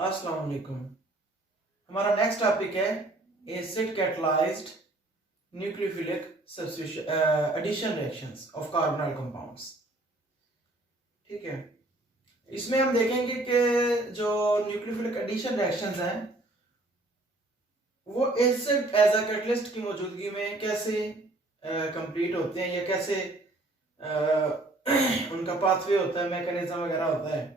अस्सलाम वालेकुम। हमारा नेक्स्ट टॉपिक है acid catalysed nucleophilic substitution addition reactions of carbonyl compounds. ठीक है, इसमें हम देखेंगे कि जो न्यूक्लियोफिलिक एडिशन रिएक्शंस हैं वो एसिड एज अ कैटलिस्ट की मौजूदगी में कैसे कंप्लीट होते हैं या कैसे उनका पाथवे होता है, मैकेनिज्म वगैरह होता है।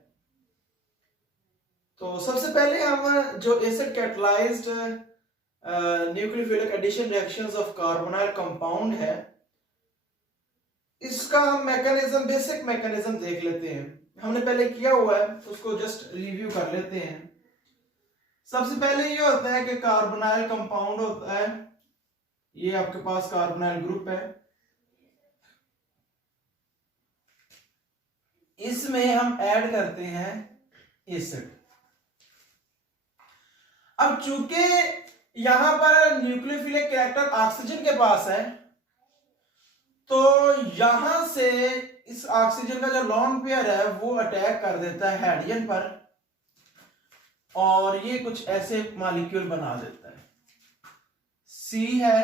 तो सबसे पहले हम जो acid catalysed nucleophilic addition reactions of carbonyl compound है, इसका हम मैकेनिज्म, बेसिक मैकेनिज्म देख लेते हैं। हमने पहले किया हुआ है, उसको जस्ट रिव्यू कर लेते हैं। सबसे पहले ये होता है कि कार्बोनाइल कंपाउंड होता है, ये आपके पास कार्बोनाइल ग्रुप है, इसमें हम ऐड करते हैं एसिड। अब चूंकि यहां पर न्यूक्लियोफिलिक कैरेक्टर ऑक्सीजन के पास है, तो यहां से इस ऑक्सीजन का जो लोन पेयर है वो अटैक कर देता है हाइड्रोजन पर और ये कुछ ऐसे मॉलिक्यूल बना देता है। C है,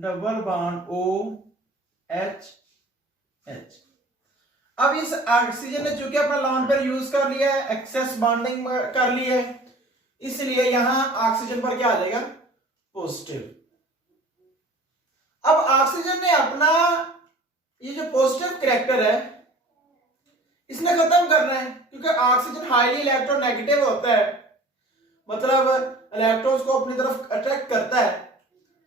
डबल बॉन्ड OH। अब इस ऑक्सीजन ने चूंकि अपना लोन पेयर यूज कर लिया है, एक्सेस बॉन्डिंग कर ली है, इसलिए यहां ऑक्सीजन पर क्या आ जाएगा? पॉजिटिव। अब ऑक्सीजन ने अपना ये जो पॉजिटिव कैरेक्टर है इसने खत्म करना है, क्योंकि ऑक्सीजन हाईली इलेक्ट्रोनेगेटिव होता है, मतलब इलेक्ट्रॉन्स को अपनी तरफ अट्रैक्ट करता है,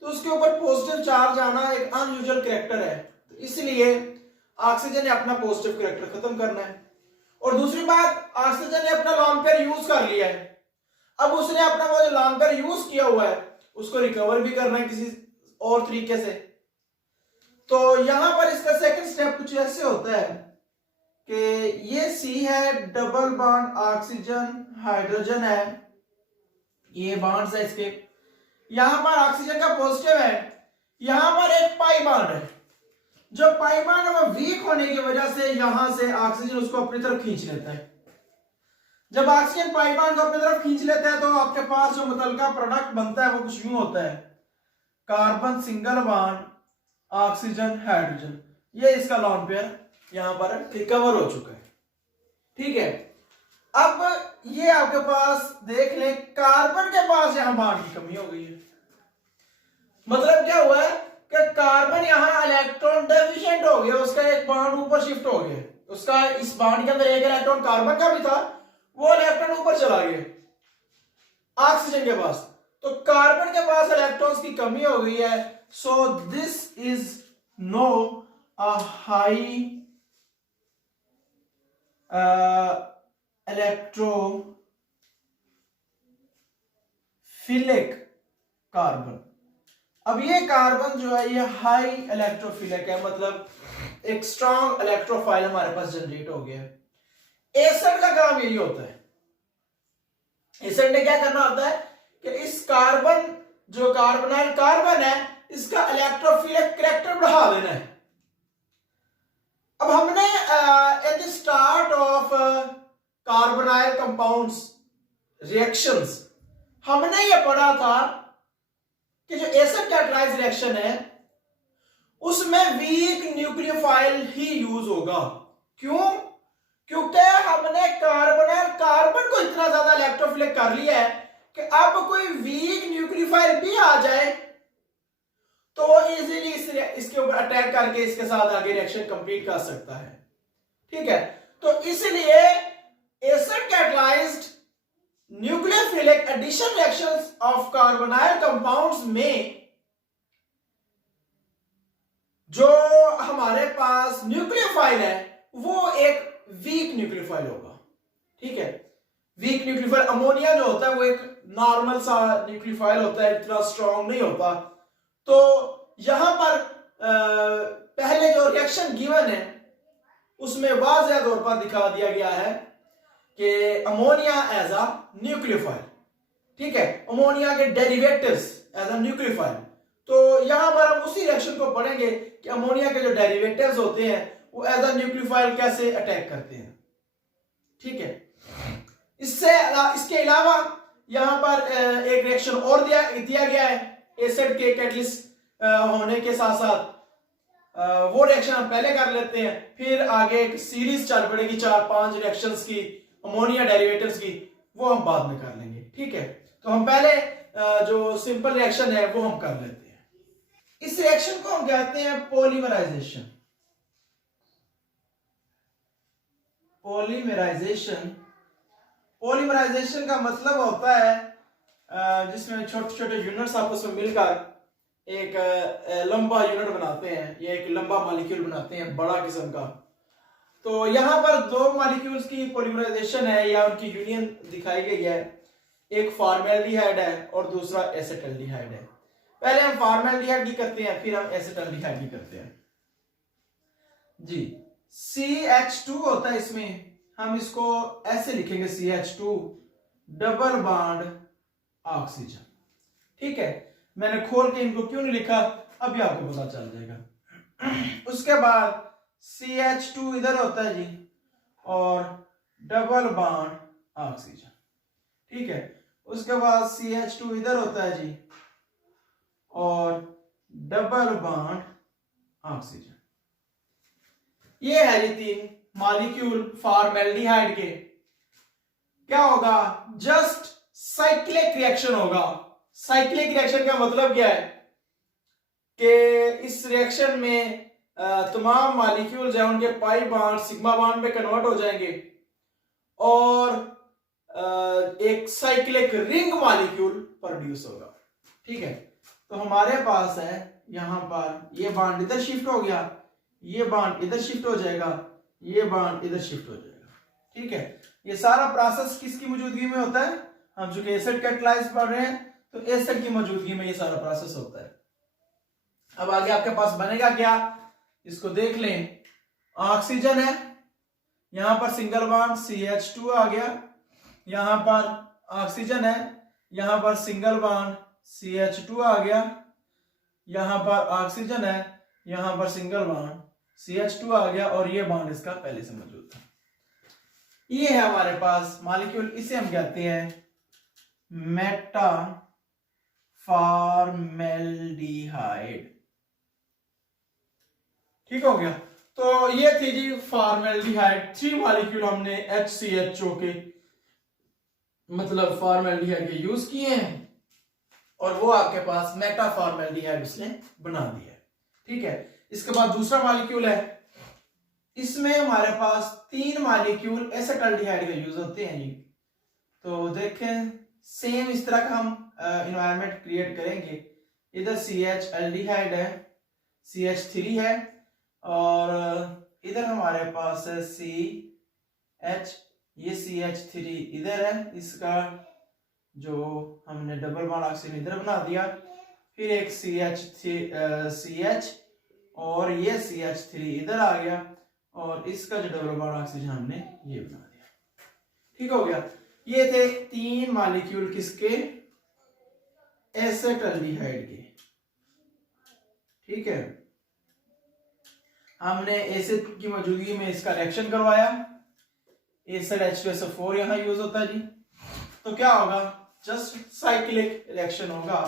तो उसके ऊपर पॉजिटिव चार्ज आना एक अनयूजुअल कैरेक्टर है, तो इसलिए ऑक्सीजन ने अपना पॉजिटिव कैरेक्टर खत्म करना है। और दूसरी बात, ऑक्सीजन ने अपना लोन पेयर यूज कर लिया है, अब उसने अपना वो जो लोन पेयर यूज किया हुआ है उसको रिकवर भी करना है किसी और तरीके से। तो यहां पर इसका सेकंड स्टेप कुछ ऐसे होता है कि ये C है, डबल बॉन्ड ऑक्सीजन हाइड्रोजन है, ये बॉन्ड्स है इसके, यहां पर ऑक्सीजन का पॉजिटिव है, यहां पर एक पाई बॉन्ड है, जो पाई बॉन्ड है वो वीक होने की वजह से यहां से ऑक्सीजन उसको अपनी तरफ खींच लेता है। जब ऑक्सीजन पाई बॉन्ड को अपनी तरफ खींच लेता है तो आपके पास जो मुतलका प्रोडक्ट बनता है वो कुछ यूं होता है, carbon single bond oxygen hydrogen, ये इसका लोन पेयर यहां पर रिकवर हो चुका है। ठीक है, अब ये आपके पास देख ले, कार्बन के पास यहां बॉन्ड की कमी हो गई है। मतलब क्या हुआ है कि कार्बन यहां इलेक्ट्रॉन डेफिशिएंट हो गया, उसका एक बॉन्ड ऊपर शिफ्ट हो गया, उसका इस बॉन्ड के अंदर एक इलेक्ट्रॉन कार्बन का भी था, वो इलेक्ट्रॉन ऊपर चला गया ऑक्सीजन के पास, तो कार्बन के पास इलेक्ट्रॉन्स की कमी हो गई है। So this is no a high electrophilic carbon. अब ये कार्बन जो है ये हाई इलेक्ट्रोफिलिक है, मतलब एक स्ट्रॉन्ग इलेक्ट्रोफाइल हमारे पास जनरेट हो गया है। एसिड का काम यही होता है, एसिड ने क्या करना होता है कि इस कार्बन, जो कार्बोनाइल कार्बन है, इसका इलेक्ट्रोफिलिक कैरेक्टर बढ़ा देना है। अब हमने at the start of carbonyl compounds reactions हमने ये पढ़ा था कि जो एसिड कैटलाइज्ड रिएक्शन है उसमें वीक न्यूक्लियोफाइल ही यूज होगा। क्यों? क्योंकि हमने कार्बोनाइल कार्बन को इतना ज्यादा इलेक्ट्रोफिलिक कर लिया है कि अब कोई वीक न्यूक्लियोफाइल भी आ जाए तो वो इजीली इसके ऊपर अटैक करके इसके साथ आगे रिएक्शन कंप्लीट कर सकता है। ठीक है, तो इसलिए acid catalysed nucleophilic addition reactions of carbonyl compounds में जो हमारे पास न्यूक्लियोफाइल है वो एक वीक न्यूक्लियोफाइल होगा। ठीक है, वीक न्यूक्लियोफाइल, अमोनिया जो होता है वो एक नॉर्मल सा न्यूक्लियोफाइल होता है, इतना स्ट्रॉन्ग नहीं होता। तो यहां पर पहले जो रिएक्शन गिवन है उसमें वाज़ेह तौर पर दिखा दिया गया है कि अमोनिया एज अ न्यूक्लियोफाइल। ठीक है, अमोनिया के डेरिवेटिव्स एज अ न्यूक्लियोफाइल। तो यहां पर हम उसी रिएक्शन को पढ़ेंगे कि अमोनिया के जो डेरिवेटिव्स होते हैं वो एज अ न्यूक्लियोफाइल कैसे अटैक करते हैं। ठीक है, इसके अलावा यहां पर एक रिएक्शन और दिया गया है एसिड के कैटलिस्ट होने के साथ साथ। वो रिएक्शन हम पहले कर लेते हैं, फिर आगे एक सीरीज चल पड़ेगी 4-5 रिएक्शंस की, अमोनिया डेरिवेटिव्स की, वो हम बाद में कर लेंगे। ठीक है, तो हम पहले जो सिंपल रिएक्शन है वो हम कर लेते हैं। इस रिएक्शन को हम कहते हैं पॉलीमराइजेशन। पॉलीमराइजेशन का मतलब होता है जिसमें छोटे छोटे यूनिट्स आपस में मिलकर एक लंबा यूनिट बनाते हैं, ये एक लंबा मॉलिक्यूल बनाते हैं बड़ा किस्म का। तो यहां पर दो मॉलिक्यूल्स की पॉलीमराइजेशन है या उनकी यूनियन दिखाई गई है, एक फॉर्मेल्डिहाइड है और दूसरा एसिटाल्डिहाइड है। पहले हम फॉर्मेल्डिहाइड की करते हैं, फिर हम एसिटाल्डिहाइड की करते हैं जी। CH2 होता है, इसमें हम इसको ऐसे लिखेंगे CH2 डबल बॉन्ड ऑक्सीजन। ठीक है, मैंने खोल के इनको क्यों नहीं लिखा अभी आपको पता चल जाएगा। उसके बाद CH2 इधर होता है जी और डबल बॉन्ड ऑक्सीजन। ठीक है, उसके बाद CH2 इधर होता है जी और डबल बॉन्ड ऑक्सीजन। ये है जी 3 मॉलिक्यूल फॉर्मेल्डिहाइड के। क्या होगा, जस्ट साइक्लिक रिएक्शन होगा। साइक्लिक रिएक्शन का मतलब क्या है कि इस रिएक्शन में तमाम मॉलिक्यूल्स हैं उनके पाई बॉन्ड सिग्मा बॉन्ड में कन्वर्ट हो जाएंगे और एक साइक्लिक रिंग मॉलिक्यूल प्रोड्यूस होगा। ठीक है, तो हमारे पास है यहां पर ये बॉन्ड इधर शिफ्ट हो गया, ये बॉन्ड इधर शिफ्ट हो जाएगा, ये बॉन्ड इधर शिफ्ट हो जाएगा। ठीक है, ये सारा प्रोसेस किसकी मौजूदगी में होता है, हम चूंकि एसिड कैटालाइज पढ़ रहे हैं तो एसिड की मौजूदगी में ये सारा प्रोसेस होता है। अब आगे आपके पास बनेगा क्या, इसको देख लें। ऑक्सीजन है, यहां पर सिंगल बॉन्ड CH2 आ गया, यहां पर ऑक्सीजन है, यहां पर सिंगल बॉन्ड CH2 आ गया, यहां पर ऑक्सीजन है, यहां पर सिंगल बॉन्ड CH2 आ गया और ये बॉन्ड इसका पहले से मौजूद था। ये है हमारे पास मॉलिक्यूल, इसे हम कहते हैं मेटा फॉर्मेल्डिहाइड। ठीक हो गया, तो ये थी जी फॉर्मेल्डिहाइड। 3 मॉलिक्यूल हमने HCHO के मतलब फॉर्मेल्डिहाइड के यूज किए हैं और वो आपके पास मेटा फॉर्मेल्डिहाइड उसने बना दिया। ठीक है, इसके बाद दूसरा मॉलिक्यूल है, इसमें हमारे पास 3 मॉलिक्यूल एसिटाल्डिहाइड का यूज होते हैं जी। तो देखें सेम इस तरह का हम एनवायरनमेंट क्रिएट करेंगे। इधर CH एल्डिहाइड है, CH3 है और इधर हमारे पास है CH, ये CH3 इधर है, इसका जो हमने डबल बॉन्ड ऑक्सीजन इधर बना दिया, फिर एक CH और ये CH3 इधर आ गया और इसका जो डबल बॉन्ड ऑक्सीजन हमने ये बना दिया। ठीक हो गया, ये थे 3 मॉलिक्यूल किसके, एसिटाल्डिहाइड के। ठीक है, हमने एसिड की मौजूदगी में इसका रिएक्शन करवाया, एसिड H2SO4 यहां यूज होता है जी। तो क्या होगा, जस्ट साइक्लिक रिएक्शन होगा।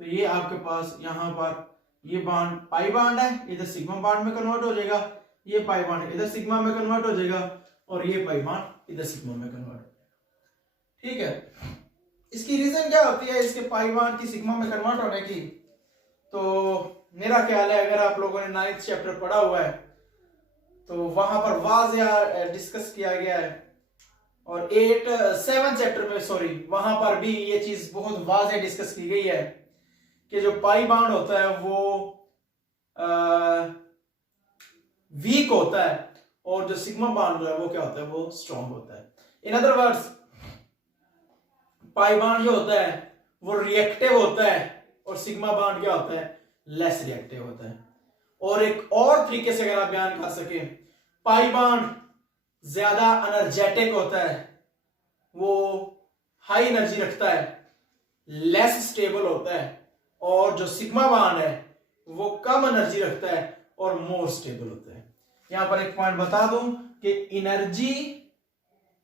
तो ये आपके पास यहां पर ये बॉन्ड पाई बॉन्ड है, इधर सिग्मा बॉन्ड में कन्वर्ट हो जाएगा, ये पाई बॉन्ड इधर सिग्मा में कन्वर्ट हो जाएगा और ये पाई बॉन्ड इधर सिग्मा में कन्वर्ट हो जाएगा। ठीक है, इसकी रीजन क्या होती है इसके पाई बॉन्ड की सिग्मा में कन्वर्ट होने की? तो मेरा ख्याल है अगर आप लोगों ने 9th चैप्टर पढ़ा हुआ है तो वहां पर वाज़ेह डिस्कस किया गया है और 7th चैप्टर में वहां पर भी ये चीज बहुत वाज़ेह डिस्कस की गई है कि जो पाई बॉन्ड होता है वो वीक होता है और जो सिग्मा बॉन्ड है वो क्या होता है, वो स्ट्रॉन्ग होता है। In other words pi bond जो होता है वो रिएक्टिव होता है और सिग्मा बॉन्ड क्या होता है, लेस रिएक्टिव होता है। और एक और तरीके से अगर आप बयान कर सके, पाई बॉन्ड ज्यादा एनर्जेटिक होता है, वो हाई एनर्जी रखता है, लेस स्टेबल होता है, और जो सिग्मा बॉन्ड है वो कम एनर्जी रखता है और मोर स्टेबल होता है। यहां पर एक पॉइंट बता दूं कि एनर्जी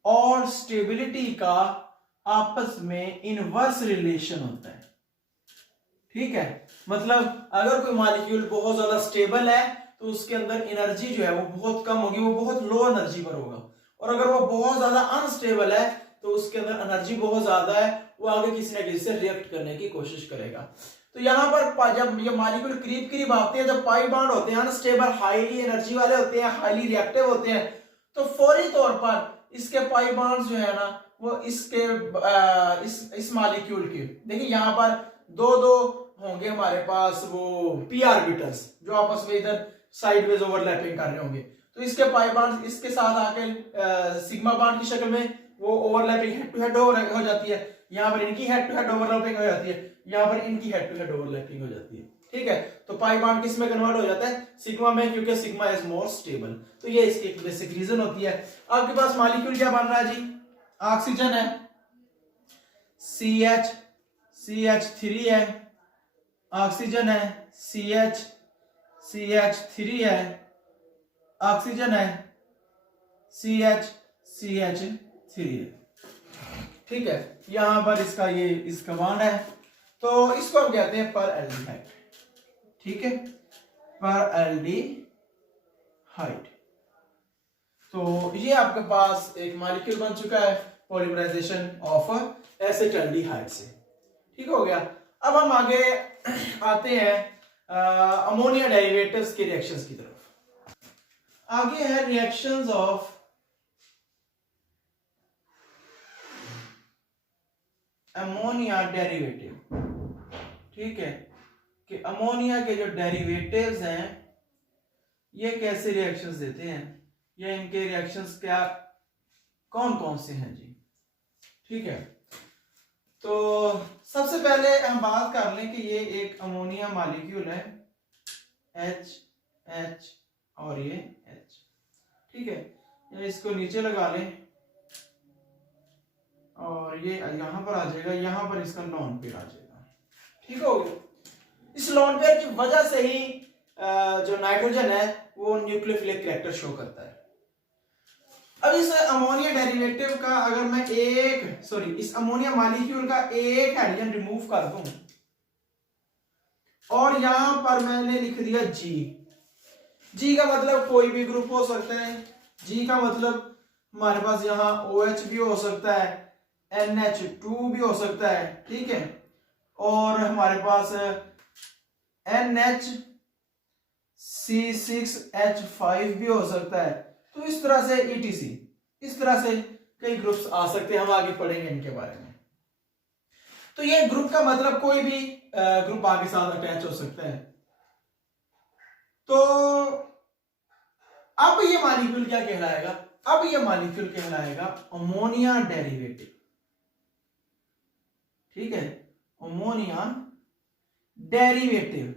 और स्टेबिलिटी का आपस में इनवर्स रिलेशन होता है। ठीक है, मतलब अगर कोई मॉलिक्यूल बहुत ज्यादा स्टेबल है तो उसके अंदर एनर्जी जो है वो बहुत कम होगी, वो बहुत लो एनर्जी पर होगा। और अगर वो बहुत ज्यादा अनस्टेबल है तो उसके अंदर एनर्जी बहुत ज्यादा है, वो आगे किसी न किसी से रिएक्ट करने की कोशिश करेगा। तो यहाँ पर जब ये मॉलिक्यूल करीब करीब आते हैं, जब पाई बॉन्ड होते हैं अनस्टेबल, हाईली एनर्जी वाले होते हैं, हाईली रिएक्टिव होते हैं, तो फौरी तौर पर इसके पाई बॉन्ड्स जो है ना वो इसके इस मॉलिक्यूल के, देखिए यहाँ पर दो दो होंगे हमारे पास वो पी ऑर्बिटल्स जो आपस में इधर साइडवेज ओवरलैपिंग कर रहे होंगे। तो इसके पाई बॉन्ड इसके साथ आके सिग्मा बॉन्ड की शक्ल में वो ओवरलैपिंग हेड टू हेड हो जाती है। यहाँ पर इनकी हेड टू हेड ओवरलैपिंग हो जाती है, यहाँ पर इनकी हेड टू हेड ओवरलैपिंग हो जाती है। ठीक है, तो पाई बॉन्ड किस में कन्वर्ट हो जाता है? सिग्मा में, क्योंकि सिग्मा इज मोर स्टेबल। तो ये इसकी एक बेसिक रीजन होती है। आपके पास मॉलिक्यूल क्या बन रहा है जी? ऑक्सीजन है, CH3 है, ऑक्सीजन है, CH3 है, ऑक्सीजन है, CH3 है। ठीक है, यहां पर इसका बॉन्ड है, तो इसको हम कहते हैं पर एल्डिहाइड। ठीक है, पर एल्डिहाइड। तो ये आपके पास एक मॉलिक्यूल बन चुका है पॉलीमराइजेशन ऑफ एसिटाल्डिहाइड से। ठीक हो गया। अब हम आगे आते हैं अमोनिया डेरिवेटिव्स के रिएक्शंस की तरफ। आगे है रिएक्शंस ऑफ अमोनिया डेरिवेटिव। ठीक है, कि अमोनिया के जो डेरिवेटिव्स हैं ये कैसे रिएक्शंस देते हैं, या इनके रिएक्शंस क्या कौन कौन से हैं जी। ठीक है, तो सबसे पहले हम बात कर लें कि ये एक अमोनिया मॉलिक्यूल है, H और ये H। ठीक है, इसको नीचे लगा लें और ये यहां पर आ जाएगा, यहां पर इसका लोन पेयर आ जाएगा। ठीक हो गया। इस लोन पेयर की वजह से ही जो नाइट्रोजन है वो न्यूक्लियोफिलिक कैरेक्टर शो करता है। अब इस अमोनिया डेरिवेटिव का अगर मैं इस अमोनिया मॉलिक्यूल का एक हाइड्रोजन रिमूव कर दूं और यहां पर मैंने लिख दिया जी का मतलब कोई भी ग्रुप हो सकता है। जी का मतलब हमारे पास यहाँ OH भी हो सकता है, NH2 भी हो सकता है। ठीक है, और हमारे पास NHC6H5 भी हो सकता है। तो इस तरह से ETC, इस तरह से कई ग्रुप्स आ सकते हैं, हम आगे पढ़ेंगे इनके बारे में। तो ये ग्रुप का मतलब कोई भी ग्रुप आगे साथ अटैच हो सकता है। तो अब ये मॉलिक्यूल क्या कहलाएगा? अब ये मॉलिक्यूल कहलाएगा अमोनिया डेरिवेटिव। ठीक है, अमोनिया डेरिवेटिव।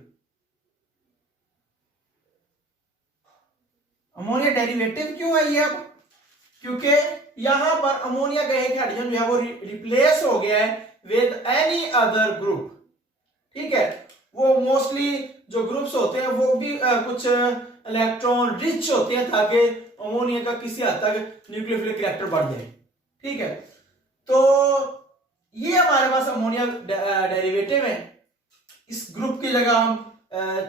अमोनिया डेरिवेटिव क्यों है ये? अब क्योंकि यहां पर अमोनिया का एक हाइड्रोजन जो है वो रिप्लेस हो गया है विद एनी अदर ग्रुप। ठीक है, वो मोस्टली जो ग्रुप्स होते हैं वो भी कुछ इलेक्ट्रॉन रिच होते हैं ताकि अमोनिया का किसी हद तक न्यूक्लियोफिलिक कैरेक्टर बढ़ जाए। ठीक है, तो ये हमारे पास अमोनिया डेरिवेटिव है। इस ग्रुप की जगह हम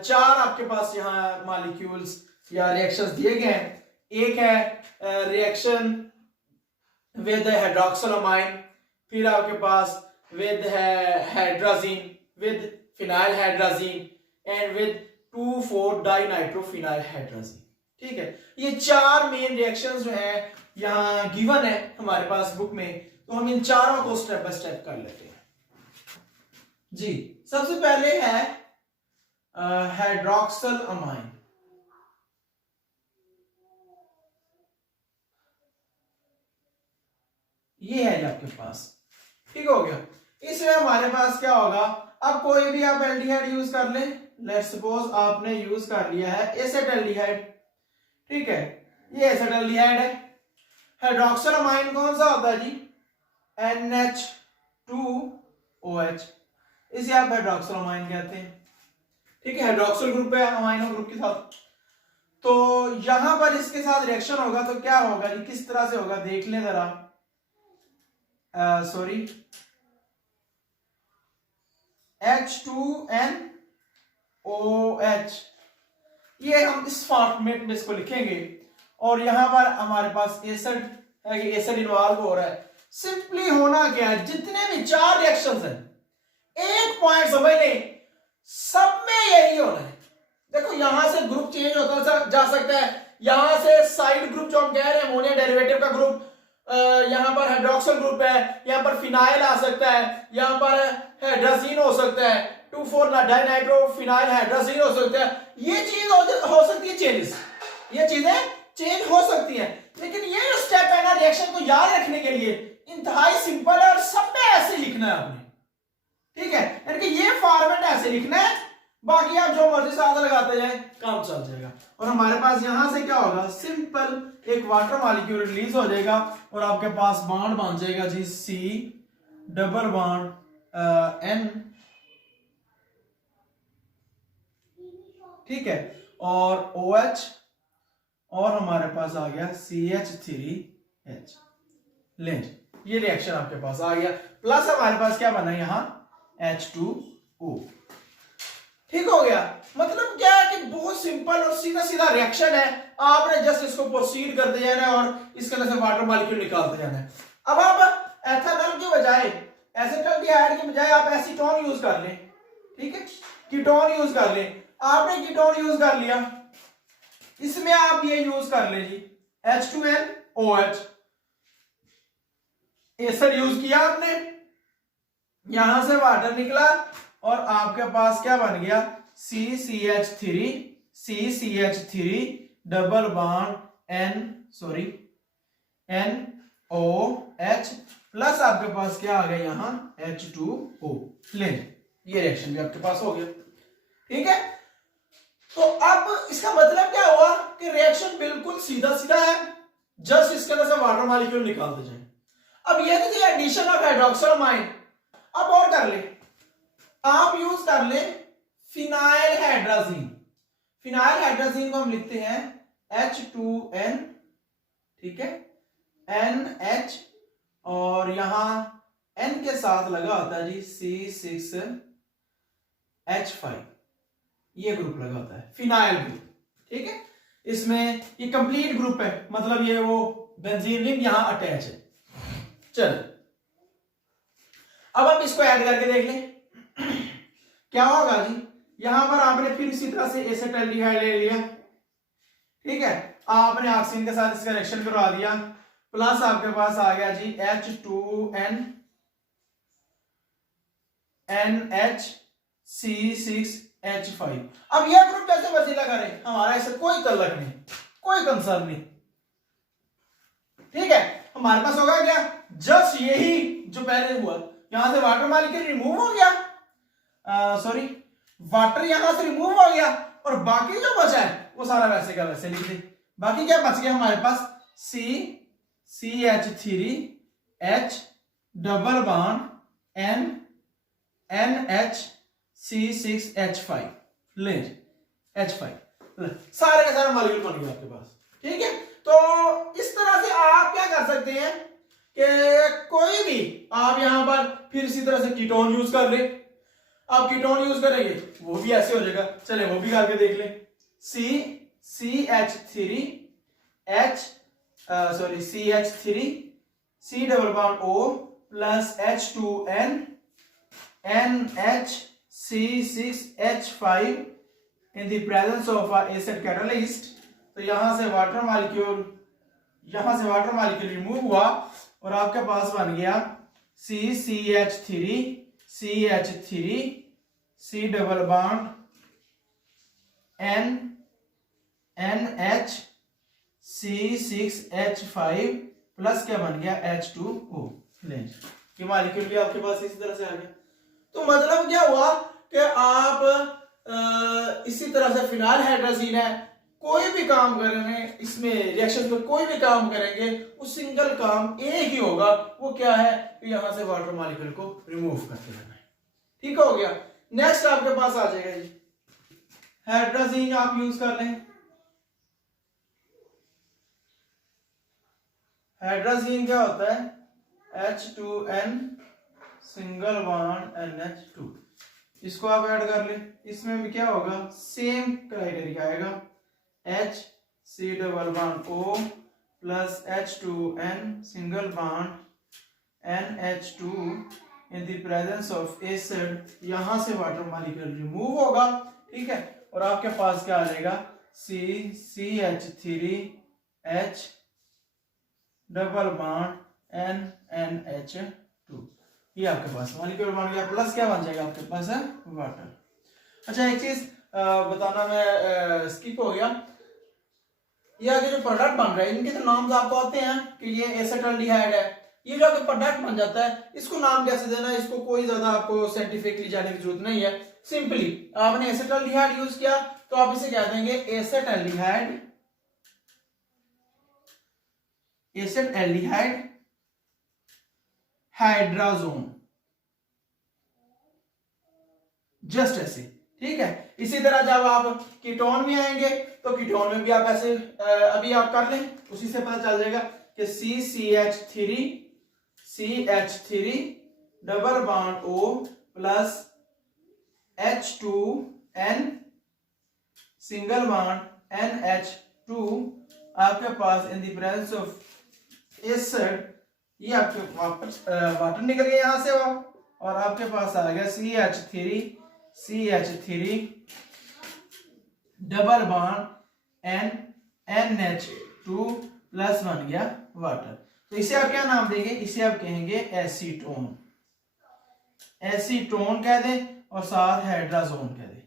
चार आपके पास यहाँ मॉलिक्यूल्स या रिएक्शंस दिए गए हैं। एक है रिएक्शन विद हाइड्रोक्सिलअमाइन, फिर आपके पास with hydrazine, with phenyl hydrazine and with 2,4-डाइनाइट्रोफिनाइल हाइड्राजीन। ठीक है, ये चार मेन रिएक्शंस जो है यहाँ गिवन है हमारे पास बुक में, तो हम इन चारों को स्टेप बाय स्टेप कर लेते हैं जी। सबसे पहले है हाइड्रोक्सिलअमाइन। ये है आपके पास। ठीक हो गया। इसमें हमारे पास क्या होगा? अब कोई भी आप एल्डिहाइड यूज कर लें। लेट्स सपोज आपने यूज कर लिया है एसिटाल्डिहाइड। ठीक है, ये एसिटाल्डिहाइड है। हाइड्रोक्सिलअमाइन कौन सा होता है जी? NH2OH, इसे आप हाइड्रोक्सिलअमाइन कहते हैं। ठीक है, हाइड्रोक्सिल ग्रुप है अमाइनो ग्रुप के साथ। तो यहां पर इसके साथ रिएक्शन होगा तो क्या होगा जी? किस तरह से होगा देख लें जरा। सॉरी H2NOH, ये हम इस फॉर्मेट में इसको लिखेंगे और यहां पर हमारे पास एसिड है, एसिड इन्वॉल्व हो रहा है। सिंपली होना क्या है, जितने भी 4 रिएक्शंस हैं, एक पॉइंट समझ लें, सब में यही होना है। देखो यहां से ग्रुप चेंज होता जा सकता है, यहां से साइड ग्रुप जो हम कह रहे हैं अमोनिया डेरिवेटिव का ग्रुप, यहां पर हाइड्रोक्सिल ग्रुप है, यहां पर फिनाइल आ सकता है, यहां पर हाइड्रोजीन हो सकता है, 2,4 डाइनाइट्रोफिनाइल हाइड्रोजीन हो सकता है। ये चीज हो सकती है चेंजेस, ये चीजें चेंज हो सकती हैं, लेकिन ये जो स्टेप है ना रिएक्शन को याद रखने के लिए इंतहाई सिंपल है और सब में ऐसे लिखना है आपने, ठीक है। यानी कि ये फॉर्मेट ऐसे लिखना है, बाकी आप जो मर्जी साथ लगाते जाए काम चल जाएगा। और हमारे पास यहां से क्या होगा, सिंपल एक वाटर मॉलिक्यूल रिलीज हो जाएगा और आपके पास बॉन्ड बन जाएगा जी C डबल बॉन्ड N, ठीक है, और OH और हमारे पास आ गया CH3H। लें ये रिएक्शन आपके पास आ गया, प्लस हमारे पास क्या बना यहां H2O, ठीक हो गया। मतलब क्या है कि बहुत सिंपल और सीधा सीधा रिएक्शन है, आपने जस्ट इसको प्रोसीड करते जाना है और इसके अंदर से वाटर मॉलिक्यूल निकालते जाना है। अब आप एथेनॉल की बजाय, एसिटाल्डिहाइड की बजाय आप एसीटोन यूज कर लें, ठीक है, कीटोन यूज कर लें। आपने कीटोन यूज कर लिया, इसमें आप ये यूज कर लें जी H2NOH, एसिड यूज किया आपने, यहां से वाटर निकला और आपके पास क्या बन गया CCH3 double bond NOH plus आपके पास क्या आ गया यहां H2O। ले ये रिएक्शन भी आपके पास हो गया, ठीक है। तो अब इसका मतलब क्या हुआ कि रिएक्शन बिल्कुल सीधा सीधा है, जस्ट इसके अंदर से वाटर मॉलिक्यूल निकालते जाए। अब ये तो थी एडिशन ऑफ हाइड्रोक्सिलमाइन। अब और कर ले, आप यूज कर ले फिनाइल हाइड्रोजीन। फिनाइल हाइड्रोजीन को हम लिखते हैं H2N, ठीक है, NH और यहां N के साथ लगा होता है जी C6H5, ये ग्रुप लगा होता है फिनाइल ग्रुप, ठीक है। इसमें ये कंप्लीट ग्रुप है, मतलब ये वो बेंजीन रिंग यहां अटैच है। चल अब हम इसको ऐड करके देख लें क्या होगा जी। यहां पर आपने फिर इसी तरह से एसिटाल्डिहाइड ले लिया, ठीक है, आपने ऑक्सीजन के साथ इसका रिएक्शन करवा दिया, प्लस आपके पास आ गया जी H2N NHC6H5। अब यह ग्रुप कैसे वसीला करें, हमारा ऐसे कोई तल्लक नहीं, कोई कंसर्न नहीं, ठीक है। हमारे पास होगा क्या, जस्ट यही जो पहले हुआ, यहां से वाटर मॉलिक्यूल रिमूव हो गया, सॉरी वाटर यहां से रिमूव हो गया और बाकी जो बचा है वो सारा वैसे का वैसे लिख दे। बाकी क्या बच गया हमारे पास CH3H डबल बॉन्ड NHC6H5 ले H5, सारे का सारा मॉलिक्यूल बन गया आपके पास, ठीक है। तो इस तरह से आप क्या कर सकते हैं कि कोई भी आप यहां पर फिर इसी तरह से कीटोन यूज कर ले, आप कीटोन यूज करेंगे वो भी ऐसे हो जाएगा, चले वो भी करके देख लें। CH3 double bond O plus H2N NHC6H5 in the presence of acid catalyst. तो यहां से वाटर मॉलिक्यूल रिमूव हुआ और आपके पास बन गया C double bond NHC6H5 plus क्या बन गया H2O। ये मॉलिक्यूल भी आपके पास इसी तरह से आ गया। तो मतलब क्या हुआ कि आप इसी तरह से फिनाइल हाइड्रोजीन है, कोई भी काम कर रहे हैं इसमें रिएक्शन में, कोई भी काम करेंगे वो सिंगल काम एक ही होगा, वो क्या है, यहां से वाटर मॉलिक्यूल को रिमूव करते रहना है, ठीक हो गया। नेक्स्ट आपके पास आ जाएगा जी हाइड्रोजीन, आप यूज कर लें। हाइड्रोजीन क्या होता है H2N सिंगल बॉन्ड NH2, इसको आप ऐड कर ले, इसमें भी क्या होगा, सेम क्राइटेरिया आएगा, HC double bond O plus H2N single bond NH2 in the presence of acid, यहां से वाटर मॉलिक्यूल रिमूव होगा, ठीक है, और आपके पास क्या आ जाएगा, CH3H डबल बॉन्ड NNH2, ये आपके पास मॉलिक्यूल बन गया, प्लस क्या बन जाएगा आपके पास है वाटर। अच्छा एक चीज बताना मैं स्किप हो गया, ये आगे जो प्रोडक्ट बन रहा है इनके तो नाम आपको आते हैं कि ये एसिटाल्डिहाइड है, ये जो आपका प्रोडक्ट बन जाता है इसको नाम कैसे देना है, इसको कोई ज्यादा आपको साइंटिफिकली जाने की जरूरत नहीं है, सिंपली आपने एसिटाल्डिहाइड यूज किया तो आप इसे क्या देंगे, एसिटाल्डिहाइड, एसिटाल्डिहाइड हाइड्राजोन, जस्ट ऐसे, ठीक है। इसी तरह जब आप कीटोन में आएंगे तो कीटोन में भी आप ऐसे अभी आप कर लें, उसी से पता चल जाएगा कि CH3 double bond O plus H2N single bond NH2 आपके पास in the presence of acid, ये आपके वापस वाटर निकल गया यहां से वो, और आपके पास आ गया CH3 double bond NH2 plus बन गया वाटर, तो इसे आप क्या नाम देंगे, इसे आप कहेंगे एसीटोन, एसीटोन कह दें और साथ हाइड्राजोन कह दें,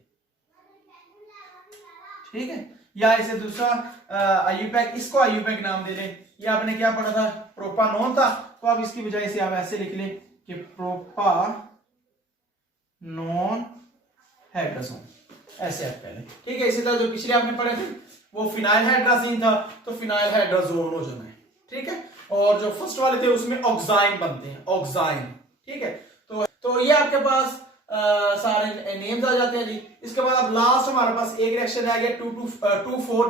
ठीक है। या इसे दूसरा आयुपैक, इसको आयुपैक नाम दे लें, ये आपने क्या पढ़ा था, प्रोपानोन था, तो आप इसकी बजाय से आप ऐसे लिख लें कि प्रोपानोन हाइड्राजोन, ऐसे आप कह लें, ठीक है। इसी तरह जो पिछले आपने पढ़े थे वो फिनाइल हाइड्राजीन था, तो फिनाइल हाइड्राजोन हो जाना है, ठीक है। और जो फर्स्ट वाले थे उसमें ऑक्साइन बनते हैं, ऑक्साइन, ठीक है। तो ये आपके पास सारे नेम्स आ जाते हैं जी। इसके बाद अब लास्ट हमारे पास एक रिएक्शन आ गया 2,4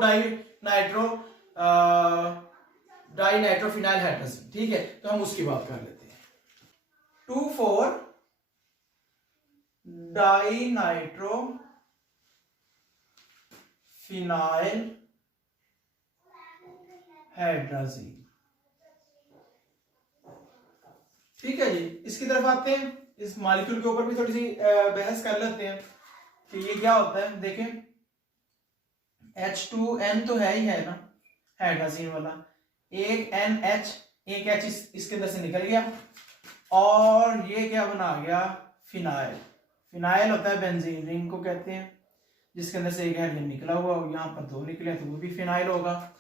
डाइनाइट्रोफिनाइल हाइड्रोजन, ठीक है, तो हम उसकी बात कर लेते हैं। 2,4 डाइनाइट्रोफिनाइल हाइड्रोजन, ठीक है जी। इसकी तरफ आते हैं, इस मॉलिक्यूल के ऊपर भी थोड़ी सी बहस कर लेते हैं कि ये क्या होता है। देखें H2N तो है ही है ना हाइड्रोजन वाला, एक NH, एक H इसके अंदर से निकल गया, और ये क्या बना गया, फिनाइल, फिनाइल होता है बेंजीन रिंग को कहते हैं, जिसके अंदर से एक हाइड्रोजन निकला हुआ, यहाँ पर दो निकले तो वो भी फिनाइल होगा।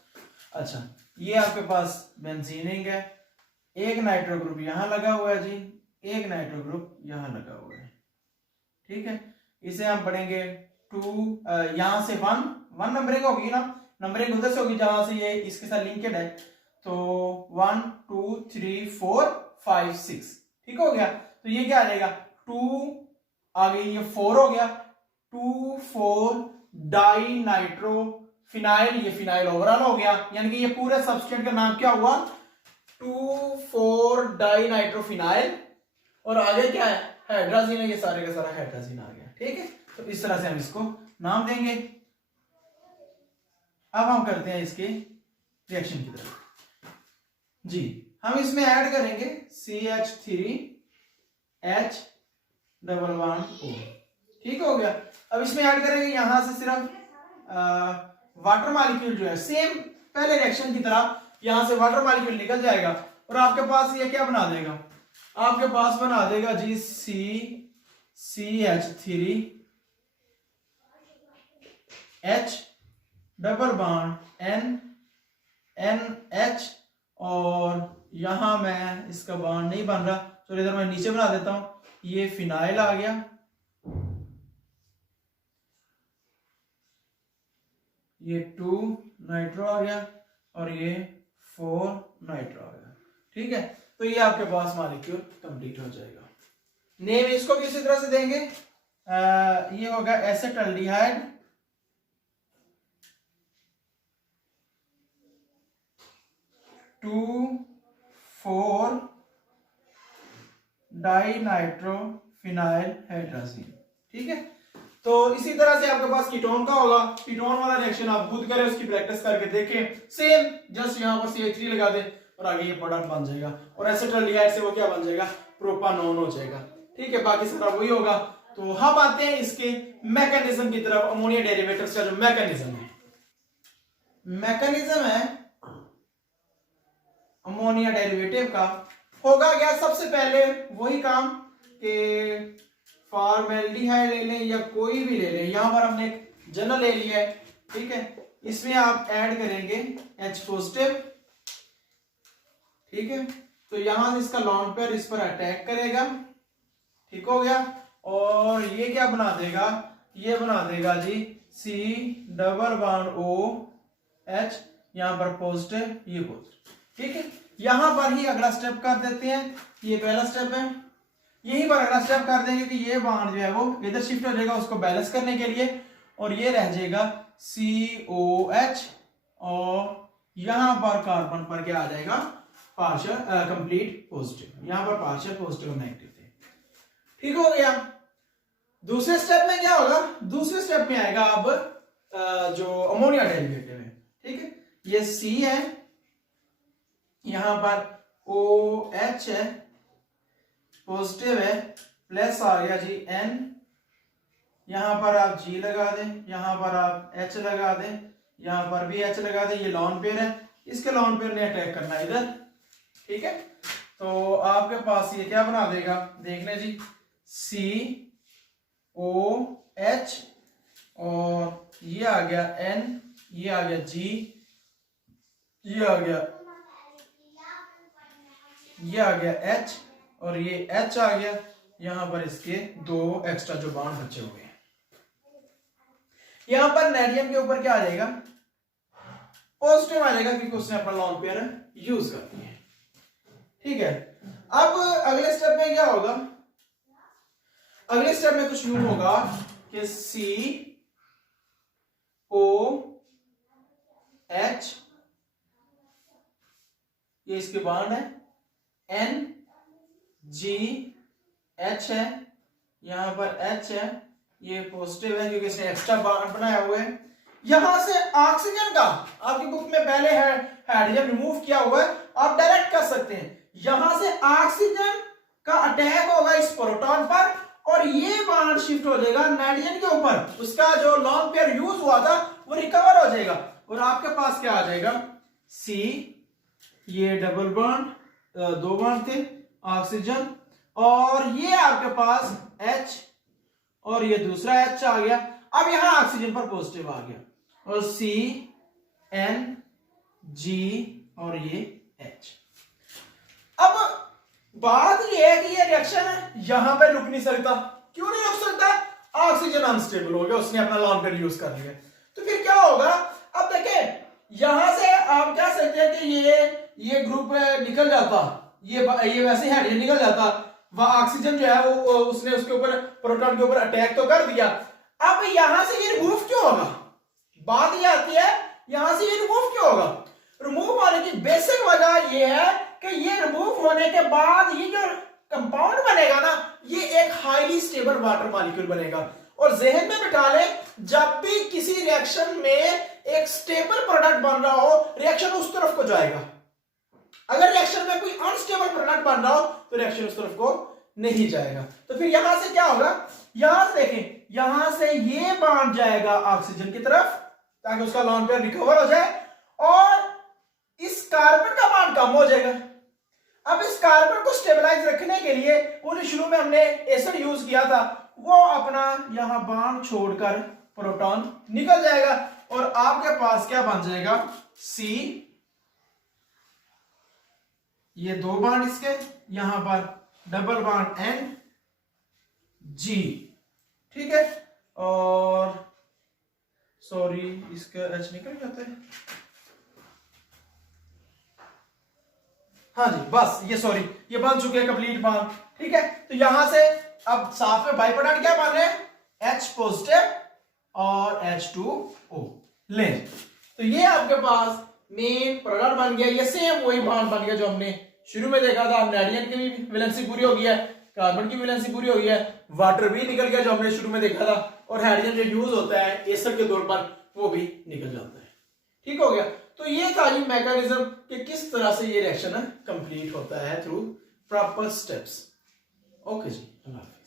अच्छा ये आपके पास बेंजीन रिंग है, एक नाइट्रो ग्रुप यहाँ लगा हुआ है जी, एक नाइट्रो ग्रुप यहाँ लगा हुआ है, ठीक है। इसे हम पढ़ेंगे 2, यहां से 1 नंबरिंग होगी ना, नंबरिंग उधर से होगी जहां से ये इसके साथ लिंकेड है, तो 1 2 3 4 5 6, ठीक हो गया। तो ये क्या आ जाएगा, 2 आगे ये 4 हो गया, 2,4 डाइनाइट्रोफिनाइल, ये फिनाइल ओवरऑल हो गया, यानी कि ये पूरे सब्सटेंट का नाम क्या हुआ, 2,4 डाइनाइट्रोफिनाइल, और आगे क्या है हाइड्रोजन है, ये सारे का सारा हाइड्रोजन आ गया, ठीक है। तो इस तरह से हम इसको नाम देंगे। अब हम करते हैं इसके रिएक्शन की तरफ जी। हम इसमें ऐड करेंगे CH3H डबल बॉन्ड O, ठीक हो गया। अब इसमें ऐड करेंगे यहां से सिर्फ वाटर मॉलिक्यूल जो है, सेम पहले रिएक्शन की तरह यहां से वाटर मॉलिक्यूल निकल जाएगा, और आपके पास ये क्या बना देगा, आपके पास बना देगा जी CH डबल बॉन्ड NH, और यहां मैं इसका बॉन्ड नहीं बन रहा, तो इधर मैं नीचे बना देता हूं, ये फिनाइल आ गया, ये 2 नाइट्रो आ गया, और ये 4 नाइट्रो आ गया, ठीक है। तो ये आपके पास मॉलिक्यूल कंप्लीट हो जाएगा। नेम इसको भी इसी तरह से देंगे, ये होगा एसिटाल्डिहाइड, 2,4 डाइनाइट्रोफिनाइल हाइड्राजीन। ठीक है, तो इसी तरह से आपके पास कीटोन का होगा। कीटोन वाला रिएक्शन आप खुद करें, उसकी प्रैक्टिस करके देखें। सेम जस्ट यहाँ पर CH3 लगा दे और आगे ये प्रोडक्ट बन जाएगा और एसिटाल्डिहाइड से वो क्या बन जाएगा, प्रोपानोन हो जाएगा। ठीक है, बाकी सारा वही होगा। तो हम आते हैं इसके मैकेनिज्म की तरफ। अमोनिया डेरिवेटिव्स का जो मैकेनिज्म है अमोनिया डेरिवेटिव का, होगा क्या, सबसे पहले वही काम कि फॉर्मेल्डिहाइड ले लें या कोई भी ले लें। यहां पर हमने जनरल ले लिया है। ठीक है, इसमें आप ऐड करेंगे H पॉजिटिव। ठीक है, तो यहां से इसका लॉन पेयर इस पर अटैक करेगा। ठीक हो गया, और ये क्या बना देगा, ये बना देगा जी C डबल बॉन्ड OH, यहां पर पॉजिटिव, ये पॉजिटिव। ठीक है, यहां पर ही अगला स्टेप कर देते हैं। ये पहला स्टेप है, यहीं पर अगला स्टेप कर देंगे कि ये बॉन्ड जो है वो इधर शिफ्ट हो जाएगा उसको बैलेंस करने के लिए, और ये रह जाएगा COH, और यहां पर कार्बन पर क्या आ जाएगा, पार्शियल कंप्लीट पॉजिटिव। यहां पर पार्शियल पॉजिटिव और नेगेटिव थे। ठीक हो गया। दूसरे स्टेप में क्या होगा, दूसरे स्टेप में आएगा अब जो अमोनिया डेरिवेटिव है। ठीक है, ये C है, यहां पर OH है, पॉजिटिव है, प्लस आ गया जी N, यहां पर आप G लगा दें, यहां पर आप H लगा दें, यहां पर भी H लगा दें। ये लॉन पेयर है, इसके लॉन पेयर ने अटैक करना है इधर। ठीक है, तो आपके पास ये क्या बना देगा, देख लें जी, COH, और ये आ गया N, ये आ गया G, ये आ गया H, और ये H आ गया। यहां पर इसके दो एक्स्ट्रा जो बॉन्ड बचे हुए हैं। यहां पर नेडियम के ऊपर क्या आ जाएगा, पॉजिटिव आ जाएगा, क्योंकि उसने अपना लॉन पेयर यूज कर दिया है। ठीक है, अब अगले स्टेप में क्या होगा, अगले स्टेप में कुछ यूं होगा कि COH, ये इसके बॉन्ड है, N G H है, यहां पर H है, ये पॉजिटिव है क्योंकि इसने एक्स्ट्रा बॉन्ड बनाया हुआ है। यहां से ऑक्सीजन का आपकी बुक में पहले है हाइड्रोजन रिमूव किया हुआ है, आप डायरेक्ट कर सकते हैं। यहां से ऑक्सीजन का अटैक होगा इस प्रोटॉन पर, और ये बॉन्ड शिफ्ट हो जाएगा नाइट्रोजन के ऊपर। उसका जो लॉन पेयर यूज हुआ था वो रिकवर हो जाएगा, और आपके पास क्या आ जाएगा, C, ये डबल बॉन्ड, दो बॉन्ड थे, ऑक्सीजन, और ये आपके पास H, और ये दूसरा H आ गया। अब यहां ऑक्सीजन पर पॉजिटिव आ गया, और C N G और ये H। अब बात ये है कि ये रिएक्शन यहां पे रुक नहीं सकता। क्यों नहीं रुक सकता, ऑक्सीजन अनस्टेबल हो गया, उसने अपना लॉन पेयर यूज कर लिया। तो फिर क्या होगा, अब देखें यहां से आप कह सकते हैं कि ये ग्रुप निकल जाता, ये वैसे हाइड्रोजन निकल जाता, वह ऑक्सीजन जो है वो उसने उसके ऊपर प्रोटॉन के ऊपर अटैक तो कर दिया। अब यहां से ये रिमूव क्यों होगा, बात ये आती है यहां से ये रिमूव क्यों होगा। रिमूव होने की बेसिक वजह ये है कि ये रिमूव होने के बाद ये जो कंपाउंड बनेगा ना, ये एक हाईली स्टेबल वाटर मॉलिक्यूल बनेगा। और जहन में बिठा ले, जब भी किसी रिएक्शन में एक स्टेबल प्रोडक्ट बन रहा हो, रिएक्शन उस तरफ को जाएगा। अगर रिएक्शन में कोई अनस्टेबल प्रोडक्ट बन रहा हो तो रिएक्शन उस तरफ को नहीं जाएगा। तो फिर यहां से क्या होगा, यहां से देखें, यहां से ये बॉन्ड जाएगा ऑक्सीजन की तरफ ताकि उसका लॉन पेयर रिकवर हो जाए, और इस कार्बन का बॉन्ड कम हो जाएगा। अब इस कार्बन को स्टेबलाइज रखने के लिए उन्हें शुरू में हमने एसिड यूज किया था, वो अपना यहां बॉन्ड छोड़कर प्रोटॉन निकल जाएगा, और आपके पास क्या बन जाएगा, C, ये दो बॉन्ड इसके, यहां पर डबल बॉन्ड N G। ठीक है, और सॉरी इसका H निकल जाता है, हाँ जी बस ये सॉरी ये बन चुके हैं कंप्लीट बॉन्ड। ठीक है, तो यहां से अब साथ में बाई प्रोडक्ट क्या बन रहे हैं, H पॉजिटिव और H2O ले। तो ये आपके पास मेन प्रोडक्ट बन गया। ये सेम वही बॉन्ड बन गया जो हमने शुरू में देखा था। नाइट्रोजन की भी वैलेंसी पूरी हो गई है, कार्बन की वैलेंसी पूरी हो गई है, वाटर भी निकल गया जो हमने शुरू में देखा था, और हाइड्रोजन जो यूज होता है एसिड के तौर पर वो भी निकल जाता है। ठीक हो गया। तो ये था जी मैकेनिज्म कि किस तरह से ये रिएक्शन कंप्लीट होता है थ्रू प्रॉपर स्टेप्स। ओके जी, अल्लाह हाफिज़।